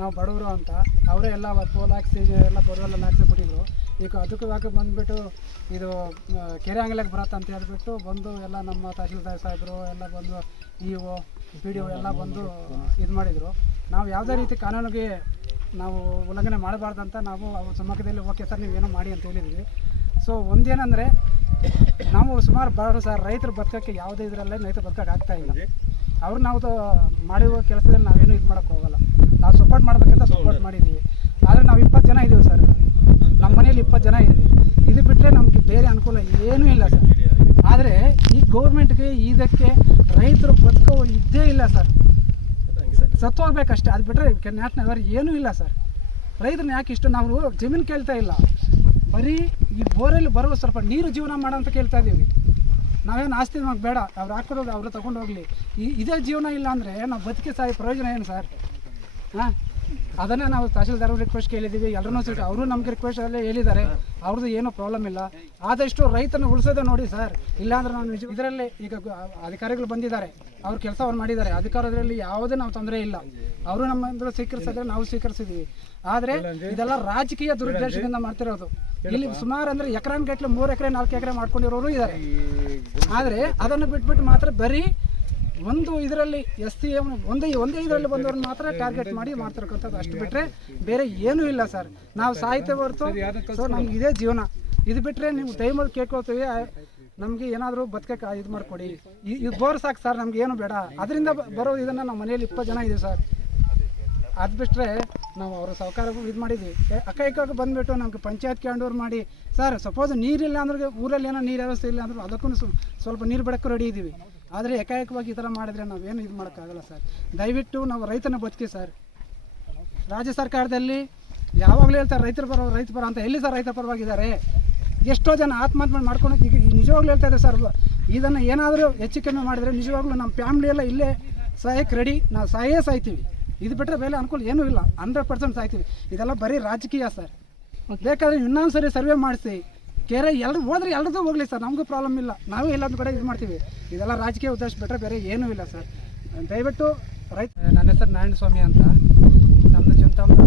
ನಾವು ಬಡವರು ಅಂತ, ಅವರೇ ಎಲ್ಲ ಪೋಲ್ ಹಾಕ್ಸಿ ಎಲ್ಲ ಬೋರ್ವೆಲ್ಲ ಹಾಕ್ಸಿ ಕೊಟ್ಟಿದ್ರು. ಈಗ ಅದಕ್ಕೆ ಯಾಕೆ ಬಂದುಬಿಟ್ಟು ಇದು ಕೆರೆ ಅಂಗಲಕ್ಕೆ ಬರತ್ತೆ ಅಂತ ಹೇಳಿಬಿಟ್ಟು ಬಂದು ಎಲ್ಲ ನಮ್ಮ ತಹಶೀಲ್ದಾರ್ ಸಾಹೇಬರು ಎಲ್ಲ ಬಂದು E O P D O ಎಲ್ಲ ಬಂದು ಇದು ಮಾಡಿದರು. ನಾವು ಯಾವುದೇ ರೀತಿ ಕಾನೂನಿಗೆ ನಾವು ಉಲ್ಲಂಘನೆ ಮಾಡಬಾರ್ದಂತ ನಾವು ಅವ್ರ ಸಮ್ಮುಖದಲ್ಲಿ, ಓಕೆ ಸರ್, ನೀವೇನೋ ಮಾಡಿ ಅಂತ ಹೇಳಿದ್ವಿ. ಸೊ ಒಂದೇನೆಂದರೆ, ನಾವು ಸುಮಾರು ಬರೋರು ಸರ್, ರೈತರು ಬದುಕೋಕ್ಕೆ ಯಾವುದೇ ಇದರಲ್ಲೇ ರೈತರು ಆಗ್ತಾ ಇಲ್ಲ. ಅವ್ರು ನಾವು ಮಾಡಿರುವ ಕೆಲಸದಲ್ಲಿ ನಾವೇನು ಇದು ಮಾಡೋಕ್ಕೆ ಹೋಗಲ್ಲ. ನಾವು ಸಪೋರ್ಟ್ ಮಾಡ್ಬೇಕಂತ ಸಪೋರ್ಟ್ ಮಾಡಿದ್ದೀವಿ ಆದರೆ ನಾವು ಇಪ್ಪತ್ತು ಜನ ಇದ್ದೀವಿ ಸರ್. ನಮ್ಮ ಮನೇಲಿ ಇಪ್ಪತ್ತು ಜನ ಇದ್ದೀವಿ ಇದು ಬಿಟ್ಟರೆ ನಮಗೆ ಬೇರೆ ಅನುಕೂಲ ಏನೂ ಇಲ್ಲ ಸರ್. ಆದರೆ ಈ ಗೌರ್ಮೆಂಟ್ಗೆ ಇದಕ್ಕೆ ರೈತರು ಬದುಕೋ ಇದ್ದೇ ಇಲ್ಲ ಸರ್. ಸತ್ತು ಹೋಗ್ಬೇಕಷ್ಟೇ ಅದು ಬಿಟ್ಟರೆ ನ್ಯಾಷನಲ್ ಏನೂ ಇಲ್ಲ ಸರ್. ರೈತರನ್ನ ಯಾಕೆ ಇಷ್ಟು ನಾವು ಜಮೀನು ಕೇಳ್ತಾ ಇಲ್ಲ? ಬರೀ ಈ ಬೋರಲ್ಲಿ ಬರುವ ಸ್ವಲ್ಪ ನೀರು ಜೀವನ ಮಾಡೋ ಅಂತ ಕೇಳ್ತಾ ಇದ್ದೀವಿ ನಾವೇನು ಆಸ್ತಿ ನಮಗೆ ಬೇಡ. ಅವ್ರು ಹಾಕೋದು ಅವರು ತಗೊಂಡು ಹೋಗಲಿ. ಈ ಇದೇ ಜೀವನ ಇಲ್ಲ ಅಂದರೆ ನಾವು ಬದುಕಿ ಸಾಯಿ ಪ್ರಯೋಜನ ಏನು ಸರ್? ಹಾಂ. ಅದನ್ನೇ ನಾವು ತಹಶೀಲ್ದಾರ್ ರಿಕ್ವೆಸ್ಟ್ ಕೇಳಿದ್ದೀವಿ. ಎಲ್ಲರೂ ಸಿಟ್ಟು ಅವರು ನಮಗೆ ರಿಕ್ವೆಸ್ಟ್ ಅಲ್ಲೇ ಹೇಳಿದ್ದಾರೆ. ಅವ್ರದ್ದು ಏನೂ ಪ್ರಾಬ್ಲಮ್ ಇಲ್ಲ. ಆದಷ್ಟು ರೈತನ ಉಳಿಸೋದೇ ನೋಡಿ ಸರ್. ಇಲ್ಲಾಂದ್ರೆ ನಾನು ಇದರಲ್ಲಿ ಈಗ ಅಧಿಕಾರಿಗಳು ಬಂದಿದ್ದಾರೆ. ಅವ್ರು ಕೆಲಸವನ್ನು ಮಾಡಿದ್ದಾರೆ. ಅಧಿಕಾರದಲ್ಲಿ ಯಾವುದೇ ನಾವು ತೊಂದರೆ ಇಲ್ಲ. ಅವರು ನಮ್ಮ ಸ್ವೀಕರಿಸಿದ್ರೆ ನಾವು ಸ್ವೀಕರಿಸಿದ್ದೀವಿ ಆದರೆ ಇದೆಲ್ಲ ರಾಜಕೀಯ ದುರುದ್ದೇಶದಿಂದ ಮಾಡ್ತಿರೋದು. ಇಲ್ಲಿ ಸುಮಾರು ಅಂದರೆ ಎಕರೆ ಗಟ್ಟಲೆ ಮೂರು ಎಕರೆ, ನಾಲ್ಕು ಎಕರೆ ಮಾಡ್ಕೊಂಡಿರೋರು ಇದ್ದಾರೆ. ಆದರೆ ಅದನ್ನು ಬಿಟ್ಬಿಟ್ಟು ಮಾತ್ರ ಬರೀ ಒಂದು ಇದರಲ್ಲಿ ಎಸ್ ಸಿ ಎಂ ಒಂದೇ ಒಂದೇ ಇದರಲ್ಲಿ ಬಂದವ್ರನ್ನ ಮಾತ್ರ ಟಾರ್ಗೆಟ್ ಮಾಡಿ ಮಾಡ್ತಿರಕ್ಕಂಥದ್ದು ಅಷ್ಟು ಬಿಟ್ಟರೆ ಬೇರೆ ಏನೂ ಇಲ್ಲ ಸರ್. ನಾವು ಸಾಹಿತ್ಯ ಹೊರತು ಸೊ ನಮ್ಗೆ ಇದೇ ಜೀವನ. ಇದು ಬಿಟ್ಟರೆ ನೀವು ಟೈಮಲ್ಲಿ ಕೇಳ್ಕೊಳ್ತೀವಿ ನಮಗೆ ಏನಾದರೂ ಬದುಕಕ್ಕೆ ಇದು ಮಾಡಿಕೊಡಿ. ಇದು ಬೋರ್ ಸಾಕು ಸರ್ ನಮ್ಗೆ ಏನು ಬೇಡ. ಅದರಿಂದ ಬರೋ ಇದನ್ನು ನಮ್ಮ ಮನೆಯಲ್ಲಿ ಇಪ್ಪತ್ತು ಜನ ಇದೆ ಸರ್. ಅದು ಬಿಟ್ಟರೆ ನಾವು ಅವರ ಸಹಕಾರಕ್ಕೂ ಇದು ಮಾಡಿದ್ವಿ. ಅಕಾಯಿಕಾಗ ಬಂದುಬಿಟ್ಟು ನಮಗೆ ಪಂಚಾಯತ್ ಕ್ಯಾಂಡೋರ್ ಮಾಡಿ ಸರ್ ಸಪೋಸ್ ನೀರಿಲ್ಲ ಅಂದ್ರೆ ಊರಲ್ಲಿ ಏನೋ ನೀರು ವ್ಯವಸ್ಥೆ ಇಲ್ಲ ಅಂದ್ರೆ ಅದಕ್ಕೂ ಸ್ವ- ಸ್ವಲ್ಪ ನೀರು ಬಿಡೋಕ್ಕೂ ರೆಡಿ ಇದ್ದೀವಿ. ಆದರೆ ಏಕಾಏಕವಾಗಿ ಈ ಥರ ಮಾಡಿದ್ರೆ ನಾವೇನು ಇದು ಮಾಡೋಕ್ಕಾಗಲ್ಲ ಸರ್. ದಯವಿಟ್ಟು ನಾವು ರೈತನ ಬದುಕಿ ಸರ್. ರಾಜ್ಯ ಸರ್ಕಾರದಲ್ಲಿ ಯಾವಾಗಲೂ ಹೇಳ್ತಾರೆ ರೈತರ ಪರ ರೈತ ಪರ ಅಂತ. ಎಲ್ಲಿ ಸರ್ ರೈತ ಪರವಾಗಿದ್ದಾರೆ? ಎಷ್ಟೋ ಜನ ಆತ್ಮಹತ್ಯೆ ಮಾಡ್ಕೊಂಡು ಈಗ ನಿಜವಾಗ್ಲೂ ಹೇಳ್ತಾ ಇದ್ದಾರೆ ಸರ್. ಇದನ್ನು ಏನಾದರೂ ಹೆಚ್ಚು ಕಮ್ಮಿ ಮಾಡಿದರೆ ನಿಜವಾಗ್ಲೂ ನಮ್ಮ ಫ್ಯಾಮ್ಲಿ ಎಲ್ಲ ಇಲ್ಲೇ ಸಹಾಯಕ್ಕೆ ರೆಡಿ ನಾವು ಸಾಯೇ ಸಾಯ್ತೀವಿ. ಇದು ಬಿಟ್ಟರೆ ಬೇರೆ ಅನುಕೂಲ ಏನೂ ಇಲ್ಲ. ಹಂಡ್ರೆಡ್ ಪರ್ಸೆಂಟ್ ಸಾಯ್ತೀವಿ. ಇದೆಲ್ಲ ಬರೀ ರಾಜಕೀಯ ಸರ್. ಬೇಕಾದರೆ ಇನ್ನೊಂದು ಸರಿ ಸರ್ವೆ ಮಾಡಿಸಿ. ಕೆರೆ ಎಲ್ಲರೂ ಹೋದ್ರೆ ಎಲ್ಲರದ್ದು ಹೋಗಲಿ ಸರ್, ನಮಗೂ ಪ್ರಾಬ್ಲಮ್ ಇಲ್ಲ. ನಾವು ಇಲ್ಲೊಂದು ಕಡೆ ಇದು ಮಾಡ್ತೀವಿ. ಇದೆಲ್ಲ ರಾಜಕೀಯ ಉದ್ದೇಶ ಬಿಟ್ಟರೆ ಬೇರೆ ಏನೂ ಇಲ್ಲ ಸರ್. ದಯವಿಟ್ಟು ರೈತ ನನ್ನ ಹೆಸರು ನಾರಾಯಣ ಸ್ವಾಮಿ ಅಂತ. ನಮ್ಮದು ಚಿಂತಾಮಣಿ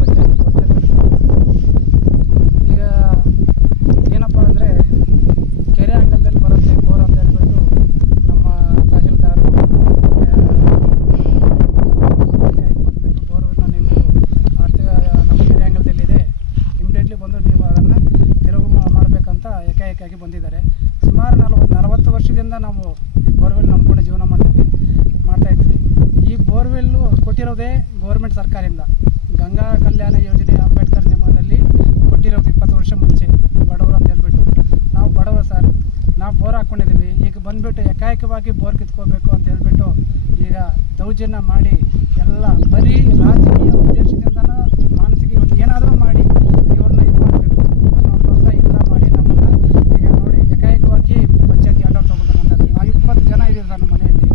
ಪಂಚಾಯತ್ ಈಗ ಏನಪ್ಪ ಅಂದರೆ ಕೆರೆ ಅಂಗಲದಲ್ಲಿ ಬರುತ್ತೆ ಬೋರ್ ಅಂತ ಹೇಳ್ಬಿಟ್ಟು ನಮ್ಮ ತಹಶೀಲ್ದಾರ್ ಬಂದುಬಿಟ್ಟು ಬೋರ್ನ ನೀವು ಆರ್ಥಿಕ ನಮ್ಮ ಕೆರೆ ಅಂಗಲದಲ್ಲಿದೆ ಇಮಿಡಿಯೇಟ್ಲಿ ಬಂದು ನೀವು ಅದನ್ನು ತಿರುಗು ಮಾ- ಮಾಡಬೇಕಂತ ಏಕಾಏಕಾಗಿ ಬಂದಿದ್ದಾರೆ ಸುಮಾರು ನಲವತ್ತು ನಲವತ್ತು ವರ್ಷದಿಂದ ನಾವು ಈ ಬೋರ್ವೆಲ್ ನಂಬ್ಕೊಂಡು ಜೀವನ ಮಾಡ್ತೀವಿ ಮಾಡ್ತಾಯಿದ್ವಿ ಈ ಬೋರ್ವೆಲ್ಲು ಕೊಟ್ಟಿರೋದೇ ಗೌರ್ಮೆಂಟ್ ಸರ್ಕಾರದಿಂದ. ಗಂಗಾ ಕಲ್ಯಾಣ ಯೋಜನೆ ಅಂಬೇಡ್ಕರ್ ನಿಯಮದಲ್ಲಿ ಕೊಟ್ಟಿರೋದು ಇಪ್ಪತ್ತು ವರ್ಷ ಮುಂಚೆ, ಬಡವರು ಅಂತ ಹೇಳ್ಬಿಟ್ಟು. ನಾವು ಬಡವರು ಸರ್, ನಾವು ಬೋರ್ ಹಾಕ್ಕೊಂಡಿದ್ದೀವಿ ಈಗ ಬಂದುಬಿಟ್ಟು ಏಕಾಏಕವಾಗಿ ಬೋರ್ ಕಿತ್ಕೋಬೇಕು ಅಂತ ಹೇಳ್ಬಿಟ್ಟು ಈಗ ದೌರ್ಜನ್ಯ ಮಾಡಿ ಎಲ್ಲ ಬರೀ ರಾಜಕೀಯ ಉದ್ದೇಶದಿಂದನೂ ಮಾನಸಿಕ ಏನಾದರೂ ಮಾಡಿ ಇವ್ರನ್ನ ಇದು ಮಾಡಬೇಕು ಅನ್ನೋಕ್ಕೋಸ್ಕರ ಈ ಥರ ಮಾಡಿ ನಮ್ಮನ್ನು ಈಗ ನೋಡಿ ಏಕಾಏಕವಾಗಿ ಪಂಚಾಯತ್ ಆರ್ಡರ್ ತೊಗೊಬೇಕಂತಂದ್ರೆ ನಾವು ಇಪ್ಪತ್ತು ಜನ ಇದ್ದೀವಿ ಸರ್ ನಮ್ಮ ಮನೆಯಲ್ಲಿ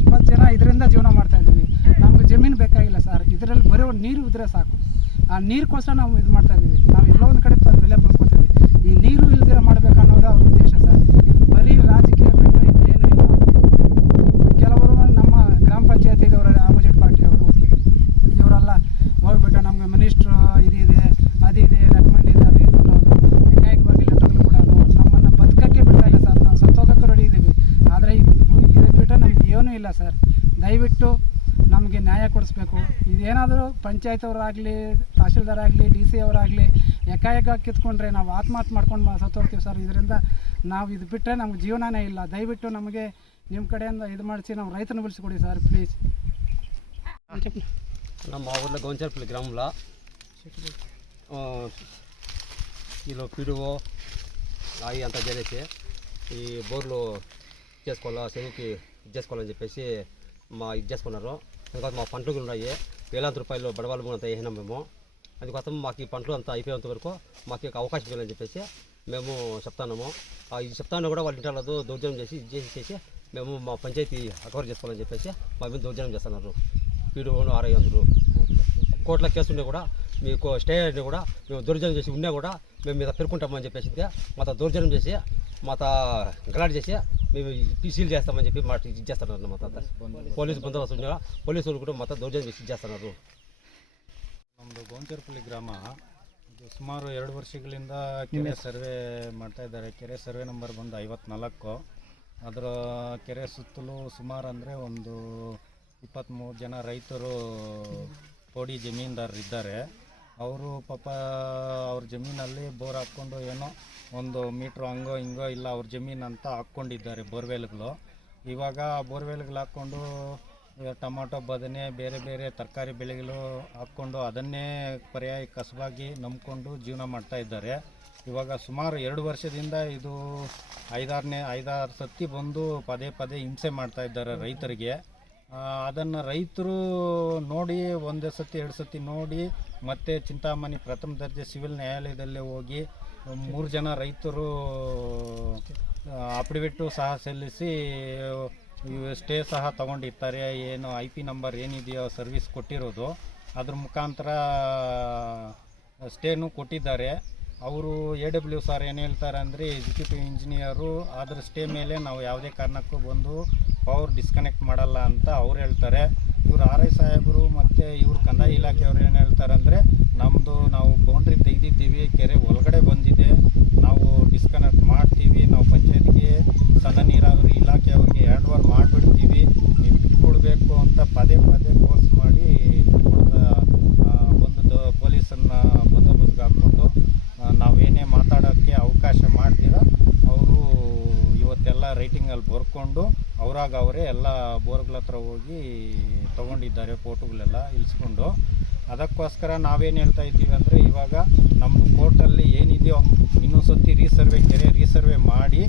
ಇಪ್ಪತ್ತು ಜನ ಇದರಿಂದ ಜೀವನ ಮಾಡ್ತಾ ಇದ್ದೀವಿ ನಮ್ಗೆ ಜಮೀನು ಬೇಕಾಗಿಲ್ಲ ಸರ್ ಇದರಲ್ಲಿ ಬರೀ ಒಂದು ನೀರು ಇದ್ರೆ ಸಾಕು. ಆ ನೀರಿಗೋಸ್ಕರ ನಾವು ಇದು ಮಾಡ್ತಾ ಇದ್ದೀವಿ ನಾವು ಎಲ್ಲೋ ಒಂದು ಕಡೆ ಬೆಲೆ ಬರ್ಕೊತೀವಿ ಈ ನೀರು ಇಲ್ದಿರ ಮಾಡ್ಬೇಕು ಅನ್ನೋದು ಅವ್ರ ಉದ್ದೇಶ ಸರ್. ಬರೀ ರಾಜಕೀಯ ಏನಾದರೂ ಪಂಚಾಯತ್ ಅವರಾಗಲಿ ತಹಶೀಲ್ದಾರ್ ಆಗಲಿ ಡಿ ಸಿ ಅವರಾಗಲಿ ಏಕಾಏಕ ಕಿತ್ಕೊಂಡ್ರೆ ನಾವು ಆತ್ಮಹತ್ಯೆ ಮಾಡ್ಕೊಂಡು ಸತ್ತೋಗ್ತೀವಿ ಸರ್ ಇದರಿಂದ ನಾವು ಇದು ಬಿಟ್ಟರೆ ನಮ್ಗೆ ಜೀವನನೇ ಇಲ್ಲ ದಯವಿಟ್ಟು ನಮಗೆ ನಿಮ್ಮ ಕಡೆಯಿಂದ ಇದು ಮಾಡಿಸಿ ನಾವು ರೈತನ ಬಿಡಿಸ್ಕೊಡಿ ಸರ್ ಪ್ಲೀಸ್ ನಮ್ಮ ఊళ్ళో గౌన్చర్పల్లి గ్రామంలో ఆ, వీళ్ళు పిడువు అవి అంతా చేరేసి ఈ బోర్లు చేసుకోవాలా చెరువుకి ఇది చేసుకోవాలని చెప్పేసి మా ఇది చేసుకున్నారు అందుకోసం మా పంటలు కూడా ఉన్నాయి వేలాంత రూపాయలు బడవాళ్ళు భూమి అంతా వేసినాం మేము. అందుకోసం మాకు ఈ పంటలు అంతా అయిపోయేంత వరకు మాకు ఒక అవకాశం ఇవ్వాలని చెప్పేసి మేము చెప్తున్నాము. ఇది చెప్తాను కూడా వాళ్ళ ఇంటర్లో దౌర్జన్యం చేసి ఇది చేసి చేసి మేము మా పంచాయతీ అకవర్ చేసుకోవాలని చెప్పేసి మా మీద దౌర్జన్యం చేస్తున్నారు. పీడువను ఆర్ఐ అందరూ కోట్ల కేసు కూడా మీకు స్టే అయినా కూడా మేము దౌర్జన్యం చేసి ఉన్నా కూడా మేము మీద పెరుకుంటామని చెప్పేసి మాతో దౌర్జన్యం చేసి మాత గలాట్ చేసి మేము సీల్ చేస్తామని చెప్పి మాట ఇది చేస్తున్నారు మాత పోలీసు బందోబస్తు ఉన్నా పోలీసులు కూడా మాతో దౌర్జన్యం చేసి ఇది చేస్తున్నారు ನಮ್ಮದು ಗೋಂಚರ್ಪಲ್ಲಿ ಗ್ರಾಮ ಇದು ಸುಮಾರು ಎರಡು ವರ್ಷಗಳಿಂದ ಕೆರೆ ಸರ್ವೆ ಮಾಡ್ತಾ ಇದ್ದಾರೆ ಕೆರೆ ಸರ್ವೆ ನಂಬರ್ ಬಂದು ಐವತ್ನಾಲ್ಕು ಅದರ ಕೆರೆ ಸುತ್ತಲೂ ಸುಮಾರು ಅಂದರೆ ಒಂದು ಇಪ್ಪತ್ತ್ಮೂರು ಜನ ರೈತರು ಪೋಡಿ ಜಮೀನ್ದಾರರು ಇದ್ದಾರೆ ಅವರು ಪಾಪ ಅವ್ರ ಜಮೀನಲ್ಲಿ ಬೋರ್ ಹಾಕ್ಕೊಂಡು ಏನೋ ಒಂದು ಮೀಟ್ರ್ ಹಂಗೋ ಹಿಂಗೋ ಇಲ್ಲ ಅವ್ರ ಜಮೀನು ಅಂತ ಹಾಕ್ಕೊಂಡಿದ್ದಾರೆ ಬೋರ್ವೆಲ್ಗಳು. ಇವಾಗ ಬೋರ್ವೆಲ್ಗಳು ಹಾಕ್ಕೊಂಡು ಟೊಮಾಟೊ ಬದನೆ, ಬೇರೆ ಬೇರೆ ತರಕಾರಿ ಬೆಳೆಗಳು ಹಾಕ್ಕೊಂಡು ಅದನ್ನೇ ಪರ್ಯಾಯ ಕಸಬಾಗಿ ನಂಬಿಕೊಂಡು ಜೀವನ ಮಾಡ್ತಾ ಇದ್ದಾರೆ. ಇವಾಗ ಸುಮಾರು ಎರಡು ವರ್ಷದಿಂದ ಇದು ಐದಾರನೇ, ಐದಾರು ಸತಿ ಬಂದು ಪದೇ ಪದೇ ಹಿಂಸೆ ಮಾಡ್ತಾ ಇದ್ದಾರೆ ರೈತರಿಗೆ. ಅದನ್ನು ರೈತರು ನೋಡಿ, ಒಂದೇ ಸತಿ, ಎರಡು ಸತಿ ನೋಡಿ, ಮತ್ತೆ ಚಿಂತಾಮಣಿ ಪ್ರಥಮ ದರ್ಜೆ ಸಿವಿಲ್ ನ್ಯಾಯಾಲಯದಲ್ಲೇ ಹೋಗಿ, ಮೂರು ಜನ ರೈತರು ಅಪ್ಡಿವಿಟ್ಟು ಸಹ ಸಲ್ಲಿಸಿ ಸ್ಟೇ ಸಹ ತಗೊಂಡಿರ್ತಾರೆ. ಏನು ಐ ಪಿ ನಂಬರ್ ಏನಿದೆಯೋ ಸರ್ವಿಸ್ ಕೊಟ್ಟಿರೋದು, ಅದ್ರ ಮುಖಾಂತರ, ಸ್ಟೇನು ಕೊಟ್ಟಿದ್ದಾರೆ. ಅವರು ಎ ಡಬ್ಲ್ಯೂ ಸರ್ ಏನು ಹೇಳ್ತಾರೆ ಅಂದರೆ ಎಕ್ಸಿಕ್ಯೂಟಿವ್ ಇಂಜಿನಿಯರು ಅದ್ರ ಸ್ಟೇ ಮೇಲೆ ನಾವು ಯಾವುದೇ ಕಾರಣಕ್ಕೂ ಬಂದು ಪವರ್ ಡಿಸ್ಕನೆಕ್ಟ್ ಮಾಡಲ್ಲ ಅಂತ ಅವ್ರು ಹೇಳ್ತಾರೆ. ಇವರು ಆರ್ ಐ ಸಾಹೇಬರು ಮತ್ತು ಇವರು ಕಂದಾಯ ಇಲಾಖೆಯವರು ಏನು ಹೇಳ್ತಾರೆ ಅಂದರೆ ನಮ್ಮದು ನಾವು ಬೌಂಡ್ರಿ ತೆಗೆದಿದ್ದೀವಿ, ಕೆರೆ ಒಳಗಡೆ ಬಂದಿದೆ, ನಾವು ಡಿಸ್ಕನೆಕ್ಟ್ ಮಾಡ್ತೀವಿ, ನಾವು ಪಂಚಾಯತ್ಗೆ ಸಣ್ಣ ನೀರಾವರಿ ಇಲಾಖೆಯವ್ರಿಗೆ ಹ್ಯಾಂಡ್ ಓವರ್ ಮಾಡಿಬಿಡ್ತೀವಿ ನೀವು ಬಿಟ್ಕೊಡ್ಬೇಕು ಅಂತ ಪದೇ ಪದೇ ಫೋರ್ಸ್ ಮಾಡಿ ಬಿಟ್ಕೊಡ್ತಾ ಆ, ಒಂದು ದ- ಪೊಲೀಸನ್ನ ಬಂದೋಬಸ್ತ್ಗೆ ಹಾಕ್ಕೊಂಡು ಆ, ನಾವೇನೇ ಮಾತಾಡೋಕ್ಕೆ ಅವಕಾಶ ಮಾಡ್ದಿರ ಅವರು ಇವತ್ತೆಲ್ಲ ರೈಟಿಂಗಲ್ಲಿ ಬರ್ಕೊಂಡು ಅವರಾಗ ಅವರೇ ಎಲ್ಲ ಬೋರ್ಗಳ ಹತ್ರ ಹೋಗಿ ತೊಗೊಂಡಿದ್ದಾರೆ ಫೋಟೋಗಳೆಲ್ಲ ಇಳಿಸ್ಕೊಂಡು ಅದಕ್ಕೋಸ್ಕರ ನಾವೇನು ಹೇಳ್ತಾ ಇದ್ದೀವಿ ಅಂದರೆ ಇವಾಗ ನಮ್ಮದು ಕೋರ್ಟಲ್ಲಿ ಏನಿದೆಯೋ ಇನ್ನೊಂದು ಸತಿ ರೀಸರ್ವೆ ಕೆರೆ ರೀಸರ್ವೆ ಮಾಡಿ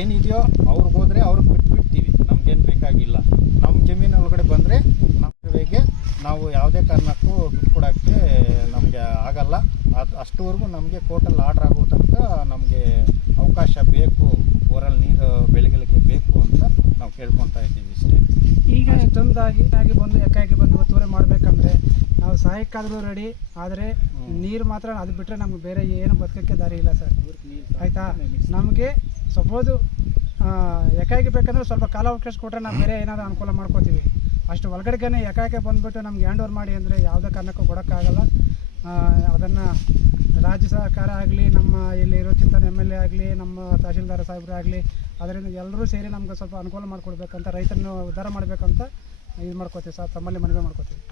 ಏನಿದೆಯೋ ಅವ್ರಿಗೆ ಹೋದರೆ ಅವ್ರಿಗೆ ಬಿಟ್ಬಿಡ್ತೀವಿ. ನಮಗೇನು ಬೇಕಾಗಿಲ್ಲ. ನಮ್ಮ ಜಮೀನು ಒಳಗಡೆ ಬಂದರೆ ನಮ್ಮ ಸರ್ವೆಗೆ ನಾವು ಯಾವುದೇ ಕಾರಣಕ್ಕೂ ಬಿಟ್ಕೊಡೋಕ್ಕೆ ನಮಗೆ ಆಗಲ್ಲ. ಅದು ಅಷ್ಟುವರೆಗೂ ನಮಗೆ ಕೋರ್ಟಲ್ಲಿ ಆರ್ಡ್ರ್ ಆಗೋ ತನಕ ನಮಗೆ ಅವಕಾಶ ಬೇಕು. ಬೋರಲ್ಲಿ ನೀರು ಬೆಳೆಗಳಿಗೆ ಬೇಕು ಅಂತ ನಾವು ಕೇಳ್ಕೊತಾ ಇದ್ದೀವಿ ಇಷ್ಟೇ. ಈಗ ಅಷ್ಟೊಂದಾಗಿ ಆಗಿ ಬಂದು ಎಕ್ಕಾಗಿ ಬಂದು ಒತ್ತುವರಿ ಮಾಡಬೇಕಂದ್ರೆ ನಾವು ಸಹಾಯಕ್ಕಾದರೂ ರೆಡಿ ಆದರೆ ನೀರು ಮಾತ್ರ ಅದು ಬಿಟ್ಟರೆ ನಮ್ಗೆ ಬೇರೆ ಏನು ಬದುಕೋಕ್ಕೆ ದಾರಿ ಇಲ್ಲ ಸರ್. ಆಯಿತಾ? ನಮಗೆ ಸಪೋಸು ಎಕ್ಕಾಗಿ ಬೇಕಂದ್ರೆ ಸ್ವಲ್ಪ ಕಾಲಾವಕಾಶ ಕೊಟ್ಟರೆ ನಾವು ಬೇರೆ ಏನಾದರೂ ಅನುಕೂಲ ಮಾಡ್ಕೋತೀವಿ. ಅಷ್ಟು ಒಳಗಡೆಗೆ ಏಕಾಏಕಿ ಬಂದುಬಿಟ್ಟು ನಮ್ಗೆ ಹ್ಯಾಂಡ್ ಓವರ್ ಮಾಡಿ ಅಂದರೆ ಯಾವುದೇ ಕಾರಣಕ್ಕೂ ಕೊಡೋಕ್ಕಾಗಲ್ಲ. ಅದನ್ನು ರಾಜ್ಯ ಸರ್ಕಾರ ಆಗಲಿ ನಮ್ಮ ಇಲ್ಲಿರೋ ಆಗಲಿ, ನಮ್ಮ ತಹಶೀಲ್ದಾರ್ ಸಾಹೇಬ್ರು ಆಗಲಿ, ಅದರಿಂದ ಎಲ್ಲರೂ ಸೇರಿ ನಮ್ಗೆ ಸ್ವಲ್ಪ ಅನುಕೂಲ ಮಾಡಿಕೊಡ್ಬೇಕಂತ, ರೈತರನ್ನು ಉದ್ಧಾರ ಮಾಡಬೇಕಂತ ಇದು ಮಾಡ್ಕೋತೀವಿ ಸರ್, ತಮ್ಮಲ್ಲಿ ಮನವಿ ಮಾಡ್ಕೋತೀವಿ.